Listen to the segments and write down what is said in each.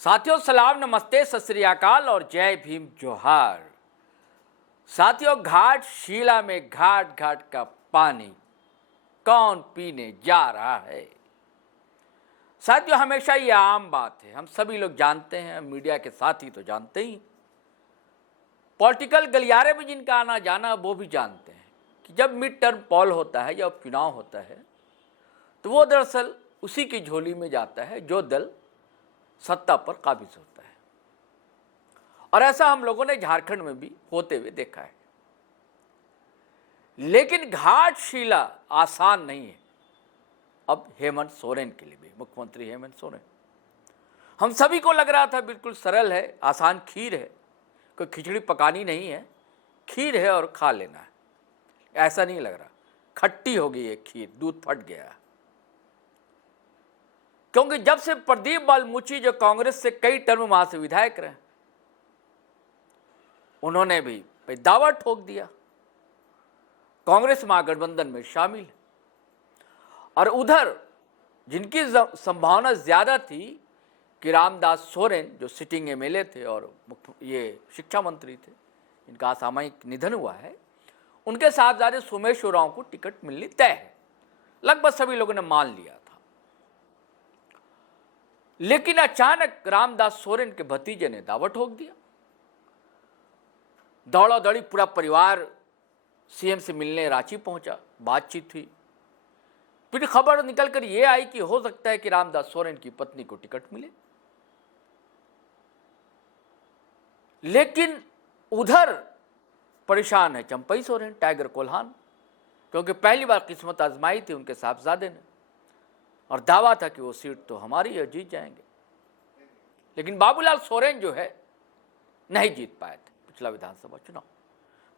साथियों सलाम, नमस्ते, सत श्री अकाल और जय भीम जोहार। साथियों, घाट शिला में घाट घाट का पानी कौन पीने जा रहा है। साथियों, हमेशा ये आम बात है, हम सभी लोग जानते हैं, मीडिया के साथी तो जानते ही, पॉलिटिकल गलियारे में जिनका आना जाना वो भी जानते हैं कि जब मिड टर्म पोल होता है, जब चुनाव होता है, तो वो दरअसल उसी की झोली में जाता है जो दल सत्ता पर काबिज होता है। और ऐसा हम लोगों ने झारखंड में भी होते हुए देखा है। लेकिन घाटशिला आसान नहीं है अब हेमंत सोरेन के लिए भी। मुख्यमंत्री हेमंत सोरेन, हम सभी को लग रहा था बिल्कुल सरल है, आसान खीर है, कोई खिचड़ी पकानी नहीं है, खीर है और खा लेना है। ऐसा नहीं लग रहा, खट्टी हो गई है खीर, दूध फट गया। क्योंकि जब से प्रदीप बालमुची जो कांग्रेस से कई टर्म वहां से विधायक रहे, उन्होंने भी दावा ठोक दिया कांग्रेस महागठबंधन में शामिल। और उधर जिनकी संभावना ज्यादा थी कि रामदास सोरेन जो सिटिंग एमएलए थे और ये शिक्षा मंत्री थे, इनका असामयिक निधन हुआ है, उनके साहबजादे सोमेश उरांव को टिकट मिलनी तय है, लगभग सभी लोगों ने मान लिया था। लेकिन अचानक रामदास सोरेन के भतीजे ने दावा ठोक दिया। दौड़ा दौड़ी पूरा परिवार सीएम से मिलने रांची पहुंचा, बातचीत हुई। फिर खबर निकलकर यह आई कि हो सकता है कि रामदास सोरेन की पत्नी को टिकट मिले। लेकिन उधर परेशान है चंपई सोरेन, टाइगर कोल्हान, क्योंकि पहली बार किस्मत आजमाई थी उनके साहबजादे ने और दावा था कि वो सीट तो हमारी है, जीत जाएंगे। लेकिन बाबूलाल सोरेन जो है नहीं जीत पाए थे पिछला विधानसभा चुनाव,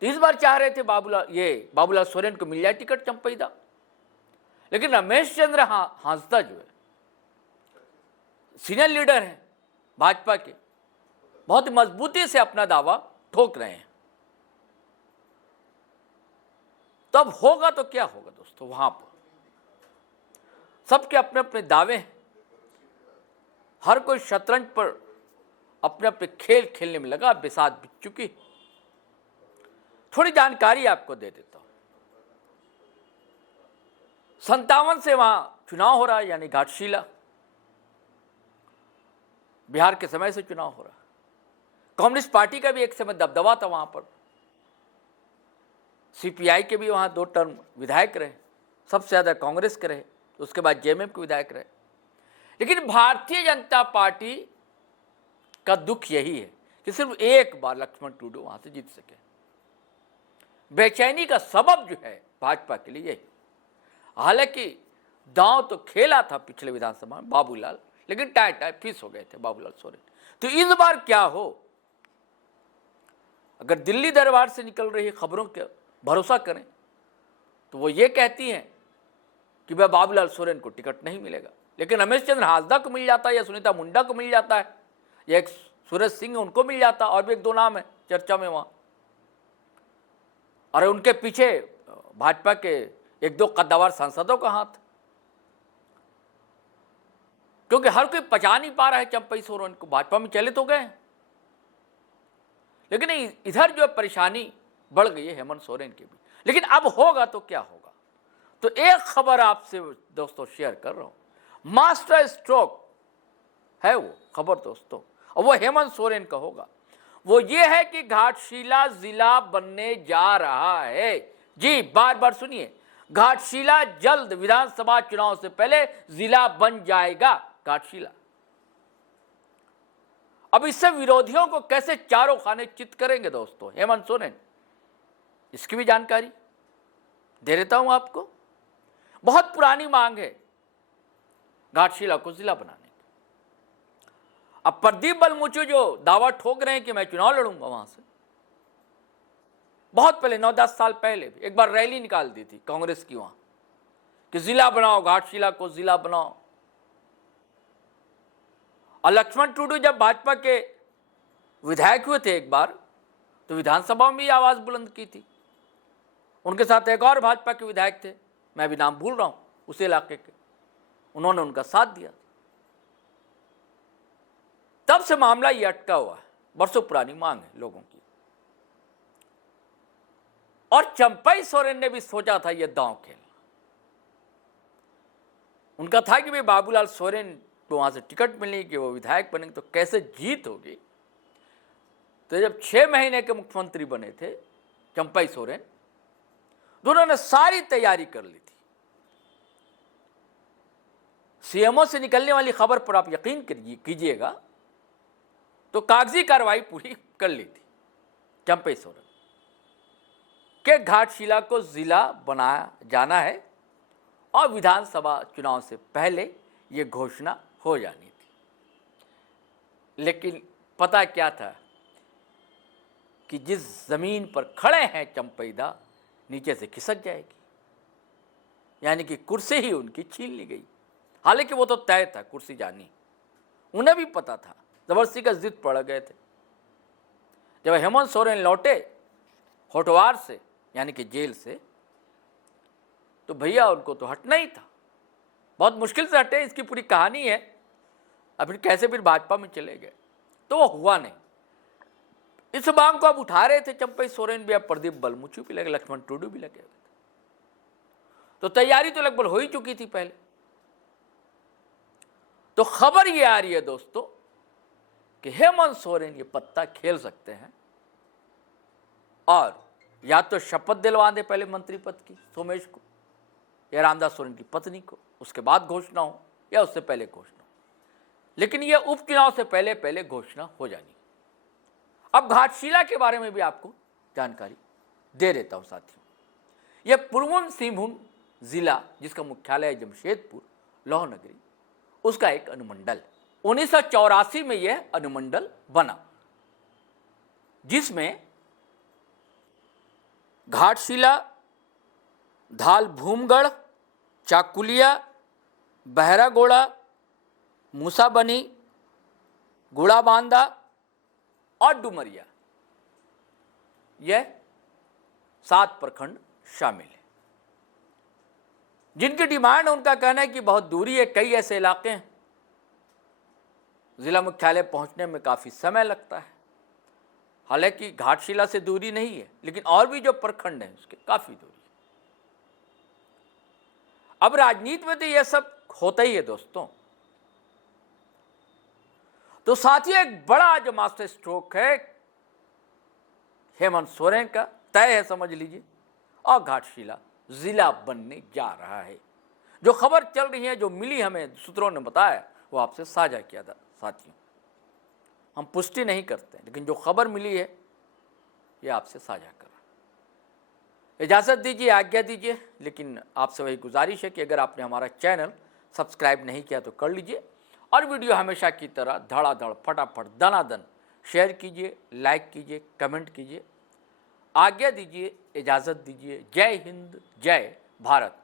तो इस बार चाह रहे थे बाबूलाल सोरेन को मिल जाए टिकट चंपईदा। लेकिन रमेश चंद्र हांसदा जो है, सीनियर लीडर हैं भाजपा के, बहुत मजबूती से अपना दावा ठोक रहे हैं। तब होगा तो क्या होगा दोस्तों, वहां पर सबके अपने अपने दावे हैं, हर कोई शतरंज पर अपने अपने खेल खेलने में लगा, बिसात बीत चुकी। थोड़ी जानकारी आपको दे देता हूं। 57 से वहां चुनाव हो रहा है, यानी घाटशिला बिहार के समय से चुनाव हो रहा है। कम्युनिस्ट पार्टी का भी एक समय दबदबा था वहां पर, सीपीआई के भी वहां 2 टर्म विधायक रहे, सबसे ज्यादा कांग्रेस के रहे, उसके बाद जेएमएम के विधायक रहे। लेकिन भारतीय जनता पार्टी का दुख यही है कि सिर्फ एक बार लक्ष्मण टुडू वहां से जीत सके। बेचैनी का सबब जो है भाजपा के लिए यही। हालांकि दांव तो खेला था पिछले विधानसभा में बाबूलाल, लेकिन टाई फिस हो गए थे बाबूलाल सोरेन। तो इस बार क्या हो, अगर दिल्ली दरबार से निकल रही खबरों के भरोसा करें तो वो ये कहती हैं कि भाई बाबूलाल सोरेन को टिकट नहीं मिलेगा। लेकिन रमेश चंद्र हांसदा को मिल जाता है, या सुनीता मुंडा को मिल जाता है, या एक सूरज सिंह उनको मिल जाता, और भी 1-2 नाम है चर्चा में वहां। और उनके पीछे भाजपा के 1-2 कद्दावर सांसदों का हाथ, क्योंकि हर कोई पचा नहीं पा रहा है चंपई सोरेन को। भाजपा में चले तो गए, लेकिन इधर जो परेशानी बढ़ गई है हेमंत सोरेन की भी। लेकिन अब होगा तो क्या होगा, तो एक खबर आपसे दोस्तों शेयर कर रहा हूं, मास्टर स्ट्रोक है वो खबर दोस्तों, और वो हेमंत सोरेन का होगा। वो ये है कि घाटशिला जिला बनने जा रहा है। जी, बार बार सुनिए, घाटशिला जल्द विधानसभा चुनाव से पहले जिला बन जाएगा घाटशिला। अब इससे विरोधियों को कैसे चारों खाने चित करेंगे दोस्तों हेमंत सोरेन, इसकी भी जानकारी दे देता हूं आपको। बहुत पुरानी मांग है घाटशिला को जिला बनाने की। अब प्रदीप बालमुची जो दावा ठोक रहे हैं कि मैं चुनाव लड़ूंगा वहां से, बहुत पहले 9-10 साल पहले भी एक बार रैली निकाल दी थी कांग्रेस की वहां कि जिला बनाओ, घाटशिला को जिला बनाओ। और लक्ष्मण टुडू जब भाजपा के विधायक हुए थे एक बार, तो विधानसभा में भी आवाज बुलंद की थी। उनके साथ एक और भाजपा के विधायक थे, मैं भी नाम भूल रहा हूं उस इलाके के, उन्होंने उनका साथ दिया। तब से मामला ये अटका हुआ है, बरसों पुरानी मांग है लोगों की। और चंपई सोरेन ने भी सोचा था ये दांव खेलना। उनका था कि भाई बाबूलाल सोरेन को वहां से टिकट मिलेगी, वो विधायक बनेंगे तो कैसे जीत होगी। तो जब 6 महीने के मुख्यमंत्री बने थे चंपई सोरेन, दोनों ने सारी तैयारी कर ली थी। सीएमओ से निकलने वाली खबर पर आप यकीन कीजिएगा तो कागजी कार्रवाई पूरी कर ली थी चंपई सोरेन के घाटशिला को जिला बनाया जाना है और विधानसभा चुनाव से पहले ये घोषणा हो जानी थी। लेकिन पता क्या था कि जिस जमीन पर खड़े हैं चंपईदा नीचे से खिसक जाएगी, यानी कि कुर्सी ही उनकी छीन ली गई। हालांकि वो तो तय था कुर्सी जानी, उन्हें भी पता था, जबरदस्ती का जिद पड़ गए थे। जब हेमंत सोरेन लौटे होटवार से यानी कि जेल से, तो भैया उनको तो हटना ही था। बहुत मुश्किल से हटे, इसकी पूरी कहानी है। अब फिर कैसे फिर भाजपा में चले गए, तो वो हुआ नहीं। इस मांग को अब उठा रहे थे चंपई सोरेन भी, अब प्रदीप बलमुचू भी लगे, लक्ष्मण टुडू भी लगे हुए थे। तो तैयारी तो लगभग हो ही चुकी थी पहले। तो खबर ये आ रही है दोस्तों कि हेमंत सोरेन ये पत्ता खेल सकते हैं और या तो शपथ दिलवा दे पहले मंत्री पद की सोमेश को या रामदास सोरेन की पत्नी को, उसके बाद घोषणा हो या उससे पहले घोषणा हो। लेकिन यह उपचुनाव से पहले पहले घोषणा हो जानी। अब घाटशिला के बारे में भी आपको जानकारी दे देता हूं साथियों। यह पूर्व सिंहभूम जिला जिसका मुख्यालय जमशेदपुर लौह नगरी, उसका एक अनुमंडल। 1984 में यह अनुमंडल बना, जिसमें घाटशिला, धाल भूमगढ़, चाकुलिया, बहरागोड़ा, मूसाबनी, गुड़ाबांदा और डुमरिया, यह 7 प्रखंड शामिल है। जिनकी डिमांड है, उनका कहना है कि बहुत दूरी है, कई ऐसे इलाके हैं जिला मुख्यालय पहुंचने में काफी समय लगता है। हालांकि घाटशिला से दूरी नहीं है, लेकिन और भी जो प्रखंड हैं उसके काफी दूरी है। अब राजनीति में तो यह सब होता ही है दोस्तों। तो साथियों, एक बड़ा जो मास्टर स्ट्रोक है हेमंत सोरेन का तय है, समझ लीजिए, और घाटशिला जिला बनने जा रहा है। जो खबर चल रही है, जो मिली हमें सूत्रों ने बताया, वो आपसे साझा किया था साथियों। हम पुष्टि नहीं करते, लेकिन जो खबर मिली है ये आपसे साझा कर रहा। इजाज़त दीजिए, आज्ञा दीजिए, लेकिन आपसे वही गुजारिश है कि अगर आपने हमारा चैनल सब्सक्राइब नहीं किया तो कर लीजिए और वीडियो हमेशा की तरह धड़ाधड़ फटाफट दनादन शेयर कीजिए, लाइक कीजिए, कमेंट कीजिए। आज्ञा दीजिए, इजाज़त दीजिए। जय हिंद, जय भारत।